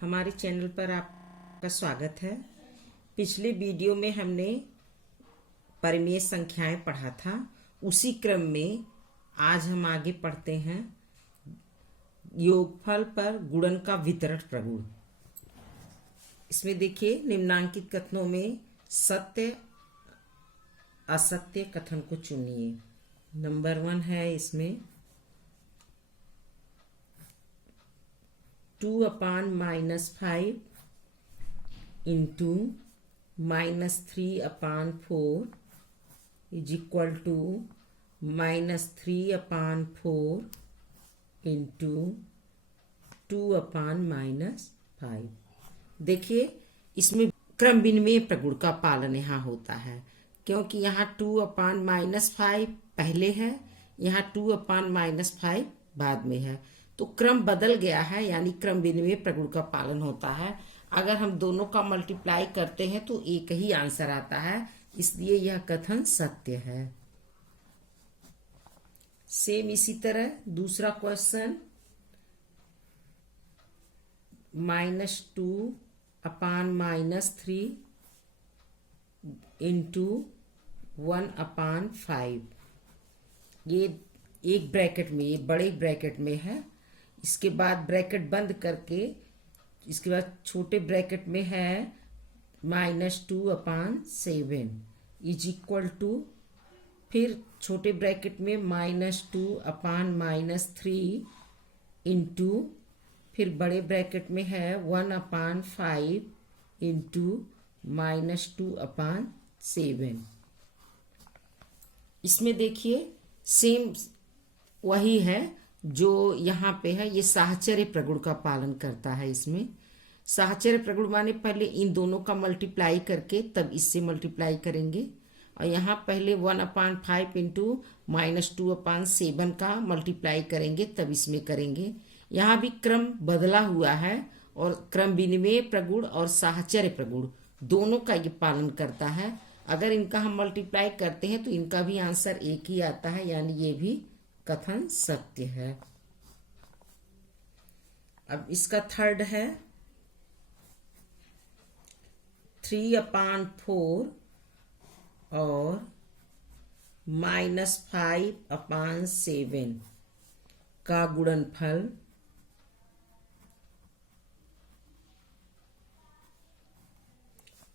हमारे चैनल पर आपका स्वागत है। पिछले वीडियो में हमने परिमेय संख्याएं पढ़ा था। उसी क्रम में आज हम आगे पढ़ते हैं योगफल पर गुणन का वितरण प्रगुण। इसमें देखिए निम्नांकित कथनों में सत्य असत्य कथन को चुनिए। नंबर 1 है इसमें 2/-5 into -3/4 is equal to -3/4 into 2/-5। देखिए इसमें क्रम विनिमय प्रगुण का पालन यहाँ होता है, क्योंकि यहाँ 2/-5 पहले है, यहाँ 2/-5 बाद में है, तो क्रम बदल गया है, यानी क्रम विनिमय प्रगुण का पालन होता है। अगर हम दोनों का मल्टीप्लाई करते हैं तो एक ही आंसर आता है, इसलिए यह कथन सत्य है। सेम इसी तरह दूसरा क्वेश्चन -2/-3 इंटू 1/5। ये एक ब्रैकेट में, ये बड़े ब्रैकेट में है। इसके बाद ब्रैकेट बंद करके इसके बाद छोटे ब्रैकेट में है -2/7 इज इक्वल टू, फिर छोटे ब्रैकेट में -2/-3 इंटू, फिर बड़े ब्रैकेट में है 1/5 इंटू -2/7। इसमें देखिए सेम वही है जो यहाँ पे है। ये साहचर्य प्रगुण का पालन करता है। इसमें साहचर्य प्रगुण माने पहले इन दोनों का मल्टीप्लाई करके तब इससे मल्टीप्लाई करेंगे, और यहाँ पहले 1/5 इंटू -2/7 का मल्टीप्लाई करेंगे तब इसमें करेंगे। यहाँ भी क्रम बदला हुआ है, और क्रम विनिमय प्रगुण और साहचर्य प्रगुण दोनों का ये पालन करता है। अगर इनका हम मल्टीप्लाई करते हैं तो इनका भी आंसर एक ही आता है, यानी ये भी कथन सत्य है। अब इसका थर्ड है 3/4 और -5/7 का गुणनफल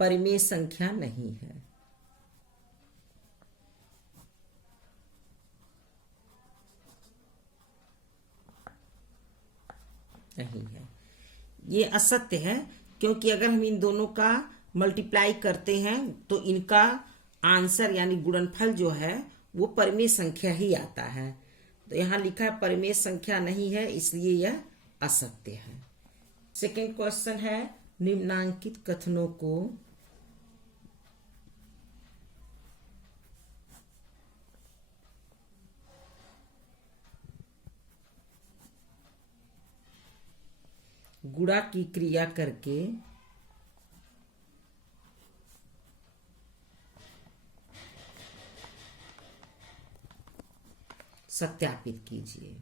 परिमेय संख्या नहीं है। नहीं है, ये असत्य है, क्योंकि अगर हम इन दोनों का मल्टीप्लाई करते हैं तो इनका आंसर यानी गुणनफल जो है वो परिमेय संख्या ही आता है। तो यहाँ लिखा है परिमेय संख्या नहीं है, इसलिए यह असत्य है। सेकेंड क्वेश्चन है निम्नांकित कथनों को गुणा की क्रिया करके सत्यापित कीजिए।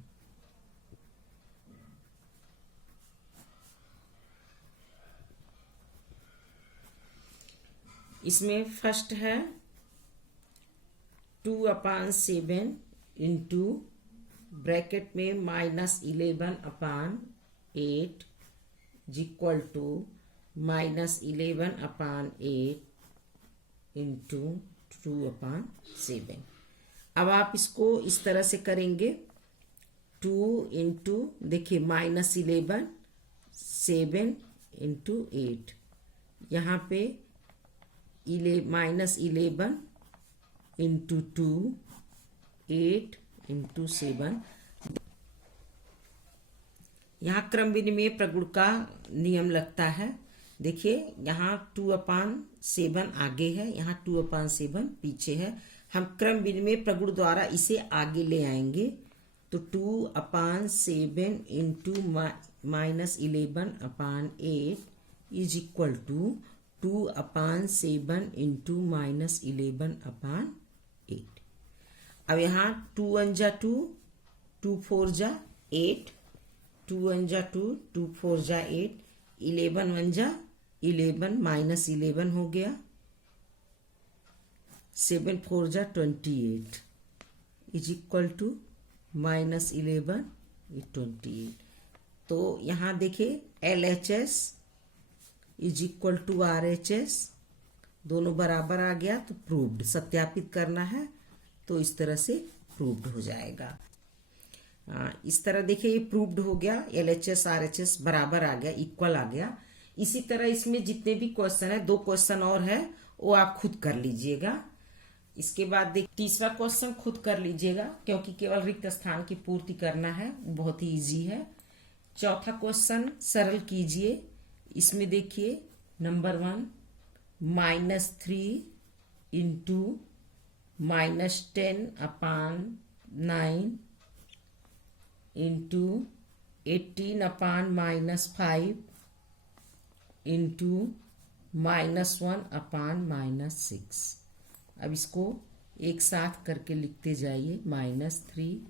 इसमें फर्स्ट है 2/7 इंटू ब्रैकेट में -11/8 इक्वल टू -11/8 इंटू 2/7। अब आप इसको इस तरह से करेंगे 2 इंटू, देखिए -11 7 इंटू 8, यहाँ पे -11 इंटू 2 8 इंटू 7। यहाँ क्रम विनिमय प्रगुण का नियम लगता है। देखिए यहाँ 2/7 आगे है, यहाँ 2/7 पीछे है। हम क्रम विनिमय प्रगुण द्वारा इसे आगे ले आएंगे, तो 2/7 into -11/8 is equal to 2/7 into -11/8। अब यहाँ 2 1 जा 2, 2 4 जा 8, 2 1 जा 2, 2 4 जा 8, 11 वन जा 11 माइनस 11 हो गया, 7 4 जा 28 इज इक्वल टू माइनस 11 28। तो यहाँ देखिए LHS is equal to RHS, दोनों बराबर आ गया तो प्रूव्ड, सत्यापित करना है तो इस तरह से प्रूव्ड हो जाएगा। इस तरह देखिए ये प्रूव्ड हो गया, LHS RHS बराबर आ गया, इक्वल आ गया। इसी तरह इसमें जितने भी क्वेश्चन है, 2 क्वेश्चन और है वो आप खुद कर लीजिएगा। इसके बाद देख तीसरा क्वेश्चन खुद कर लीजिएगा क्योंकि केवल रिक्त स्थान की पूर्ति करना है, बहुत ही इजी है। चौथा क्वेश्चन सरल कीजिए। इसमें देखिए नंबर 1 -3 इंटू -10/9 इंटू 18/-5 इंटू -1/-6। अब इसको एक साथ करके लिखते जाइए। -3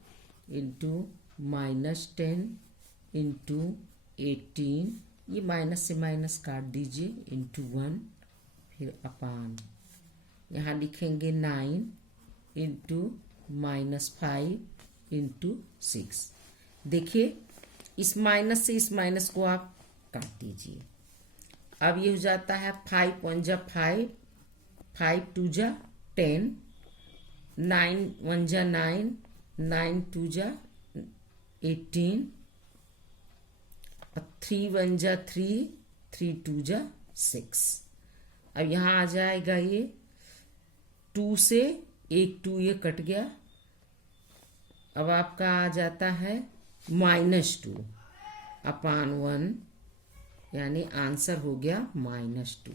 इंटू -10 इंटू 18, ये माइनस से माइनस काट दीजिए, इंटू 1, फिर अपान यहाँ लिखेंगे 9 इंटू -5 इंटू 6। देखिए इस माइनस से इस माइनस को आप काट दीजिए। अब ये हो जाता है 5 1 जा 5, 5 2 जा 10, 9 1 जा 9, 9 2 जा 18, 3 1 जा 3, 3 2 जा 6। अब यहाँ आ जाएगा ये 2 से एक 2 ये कट गया। अब आपका आ जाता है -2/1, यानी आंसर हो गया -2।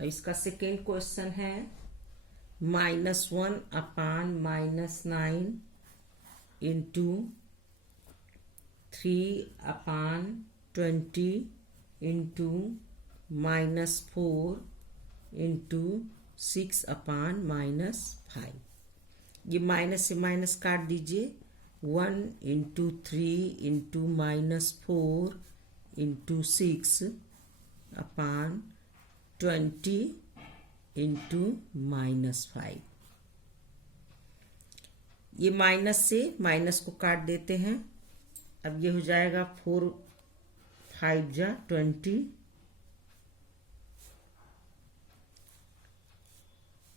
अब इसका सेकेंड क्वेश्चन है -1/-9 इंटू 3/20 इंटू -4 इंटू 6/-5। ये माइनस से माइनस काट दीजिए। 1 इंटू 3 इंटू -4 इंटू 6/20 इंटू -5। ये माइनस से माइनस को काट देते हैं। अब ये हो जाएगा 4 5 जा 20।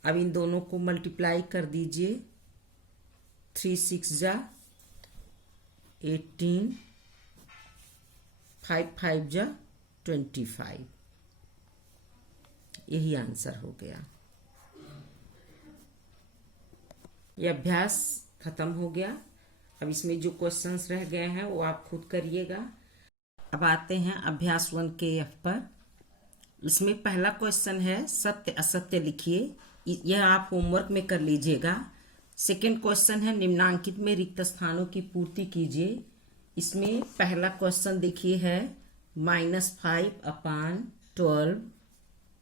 अब इन दोनों को मल्टीप्लाई कर दीजिए। 3 6 जा 18, 5 5 जा 25। यही आंसर हो गया। यह अभ्यास खत्म हो गया। अब इसमें जो क्वेश्चंस रह गए हैं वो आप खुद करिएगा। अब आते हैं अभ्यास 1 KF पर। इसमें पहला क्वेश्चन है सत्य असत्य लिखिए। यह आप होमवर्क में कर लीजिएगा। सेकंड क्वेश्चन है निम्नांकित में रिक्त स्थानों की पूर्ति कीजिए। इसमें पहला क्वेश्चन देखिए है -5/12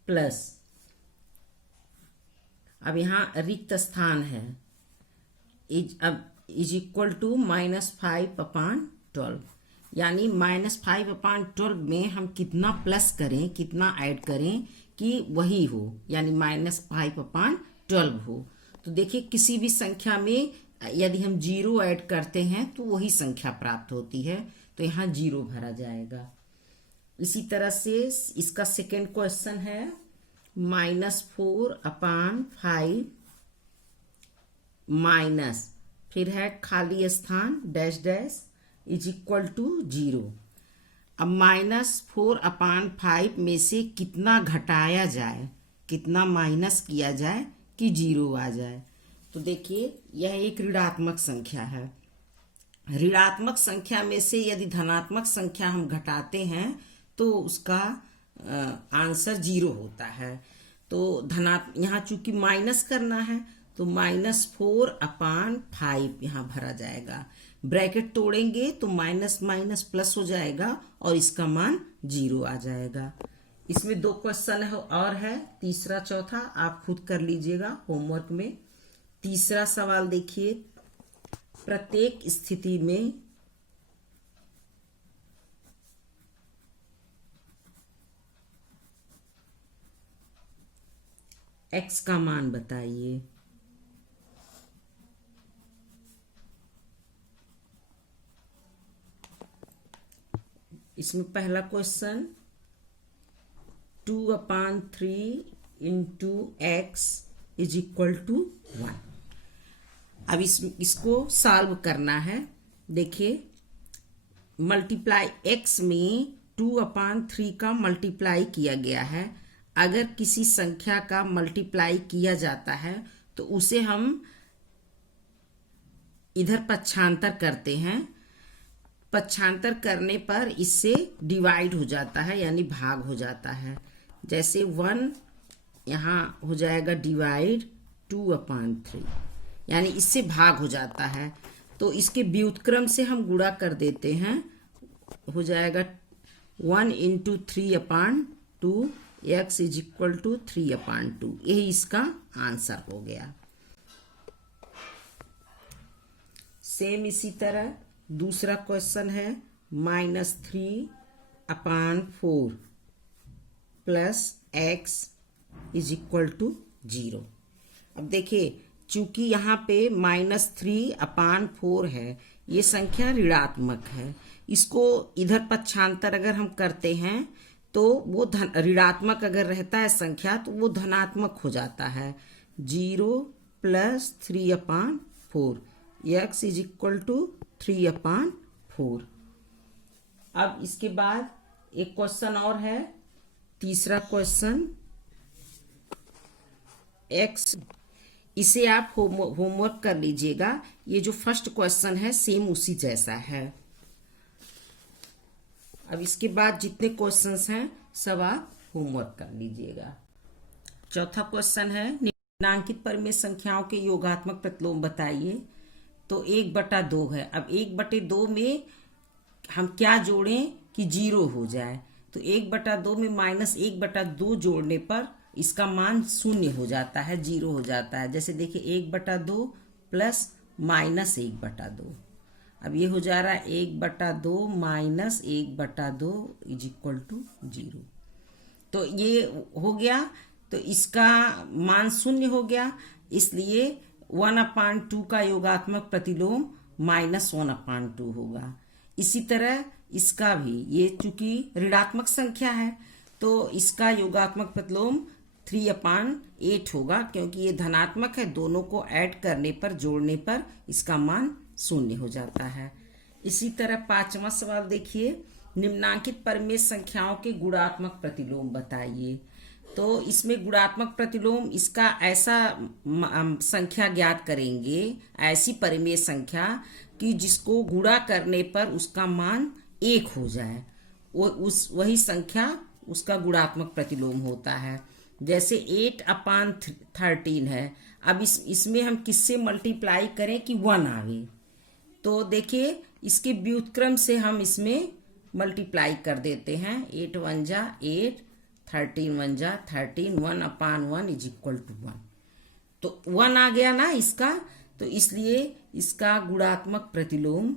प्लस, अब यहाँ रिक्त स्थान है, इज इक्वल टू -5/12, यानी -5/12 में हम कितना प्लस करें, कितना ऐड करें कि वही हो, यानी -5/12 हो। तो देखिए किसी भी संख्या में यदि हम 0 ऐड करते हैं तो वही संख्या प्राप्त होती है, तो यहाँ 0 भरा जाएगा। इसी तरह से इसका सेकेंड क्वेश्चन है -4/5 माइनस, फिर है खाली स्थान dash dash is equal to 0। अब -4/5 में से कितना घटाया जाए, कितना माइनस किया जाए कि 0 आ जाए। तो देखिए यह एक ऋणात्मक संख्या है। ऋणात्मक संख्या में से यदि धनात्मक संख्या हम घटाते हैं तो उसका आंसर 0 होता है। तो यहाँ चूंकि माइनस करना है तो -4/5 यहाँ भरा जाएगा। ब्रैकेट तोड़ेंगे तो माइनस माइनस प्लस हो जाएगा और इसका मान 0 आ जाएगा। इसमें 2 क्वेश्चन है और है, तीसरा चौथा आप खुद कर लीजिएगा होमवर्क में। तीसरा सवाल देखिए, प्रत्येक स्थिति में x का मान बताइए। इसमें पहला question 2/3 into x is equal to 1। अब इसको सॉल्व करना है। देखिए, मल्टीप्लाई x में 2/3 का मल्टीप्लाई किया गया है। अगर किसी संख्या का मल्टीप्लाई किया जाता है तो उसे हम इधर पक्षांतर करते हैं। पक्षांतर करने पर इससे डिवाइड हो जाता है, यानी भाग हो जाता है। जैसे 1 यहाँ हो जाएगा डिवाइड 2/3, यानी इससे भाग हो जाता है। तो इसके व्युत्क्रम से हम गुणा कर देते हैं, हो जाएगा 1 into 3/2 x is equal to 3/2। यही इसका आंसर हो गया। सेम इसी तरह दूसरा क्वेश्चन है -3/4 plus x is equal to 0। अब देखिए, चूंकि यहाँ पे -3/4 है, ये संख्या ऋणात्मक है। इसको इधर पक्षांतर अगर हम करते हैं तो वो ऋणात्मक अगर रहता है संख्या तो वो धनात्मक हो जाता है। 0 + 3/4 x इज इक्वल टू 3/4। अब इसके बाद एक क्वेश्चन और है, तीसरा क्वेश्चन x। इसे आप होमवर्क कर लीजिएगा। ये जो फर्स्ट क्वेश्चन है सेम उसी जैसा है। अब इसके बाद जितने क्वेश्चंस हैं सब आप होमवर्क कर लीजिएगा। चौथा क्वेश्चन है, निम्नांकित परिमेय संख्याओं के योगात्मक प्रतिलोम बताइए। तो 1/2 है। अब 1/2 में हम क्या जोड़ें कि 0 हो जाए। तो 1/2 में -1/2 जोड़ने पर इसका मान 0 हो जाता है, 0 हो जाता है। जैसे देखिए 1/2 प्लस -1/2। अब ये हो जा रहा है 1/2 माइनस 1/2 इज इक्वल टू 0। तो ये हो गया, तो इसका मान 0 हो गया। इसलिए 1/2 का योगात्मक प्रतिलोम -1/2 होगा। इसी तरह इसका भी, ये चूंकि ऋणात्मक संख्या है तो इसका योगात्मक प्रतिलोम 3/8 होगा, क्योंकि ये धनात्मक है। दोनों को ऐड करने पर, जोड़ने पर इसका मान 0 हो जाता है। इसी तरह 5वां सवाल देखिए, निम्नांकित परिमेय संख्याओं के गुणात्मक प्रतिलोम बताइए। तो इसमें गुणात्मक प्रतिलोम, इसका ऐसा संख्या ज्ञात करेंगे, ऐसी परिमेय संख्या कि जिसको गुणा करने पर उसका मान 1 हो जाए, वही संख्या उसका गुणात्मक प्रतिलोम होता है। जैसे 8/13 है। अब इसमें हम किससे मल्टीप्लाई करें कि 1 आवे। तो देखिए, इसके व्युत्क्रम से हम इसमें मल्टीप्लाई कर देते हैं। 8 × 1 = 8, 13 × 1 = 13, 1/1 इज इक्वल टू 1। तो 1 आ गया ना इसका, तो इसलिए इसका गुणात्मक प्रतिलोम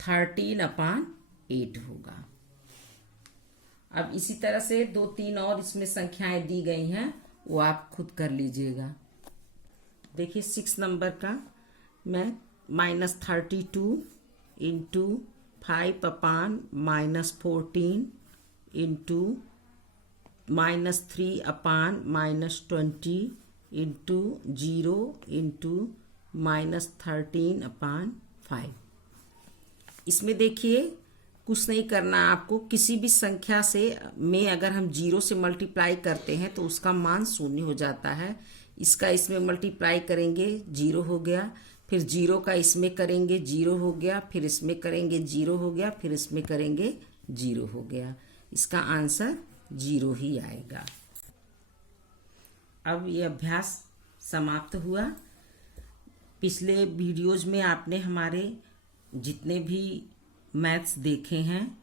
13/8 होगा। अब इसी तरह से 2-3 और इसमें संख्याएं दी गई हैं, वो आप खुद कर लीजिएगा। देखिए 6 नंबर का मैं -32 इंटू 5/-14 इंटू -3/-20 इंटू 0 इंटू -13/5। इसमें देखिए कुछ नहीं करना आपको। किसी भी संख्या से में अगर हम 0 से मल्टीप्लाई करते हैं तो उसका मान 0 हो जाता है। इसका इसमें मल्टीप्लाई करेंगे, 0 हो गया। फिर 0 का इसमें करेंगे, 0 हो गया। फिर इसमें करेंगे, 0 हो गया। फिर इसमें करेंगे, 0 हो गया। इसका आंसर 0 ही आएगा। अब ये अभ्यास समाप्त हुआ। पिछले वीडियोज में आपने हमारे जितने भी मैथ्स देखे हैं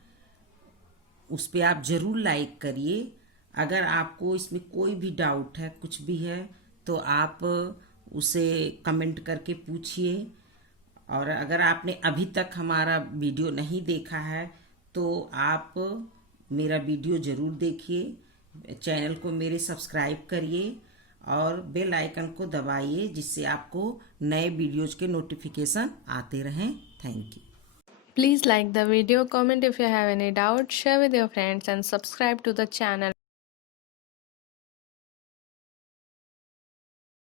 उस पे आप ज़रूर लाइक करिए। अगर आपको इसमें कोई भी डाउट है, कुछ भी है, तो आप उसे कमेंट करके पूछिए। और अगर आपने अभी तक हमारा वीडियो नहीं देखा है तो आप मेरा वीडियो ज़रूर देखिए, चैनल को मेरे सब्सक्राइब करिए और बेल आइकन को दबाइए, जिससे आपको नए वीडियोज के नोटिफिकेशन आते रहें। Thank you. Please like the video, comment if you have any doubt, share with your friends and subscribe to the channel.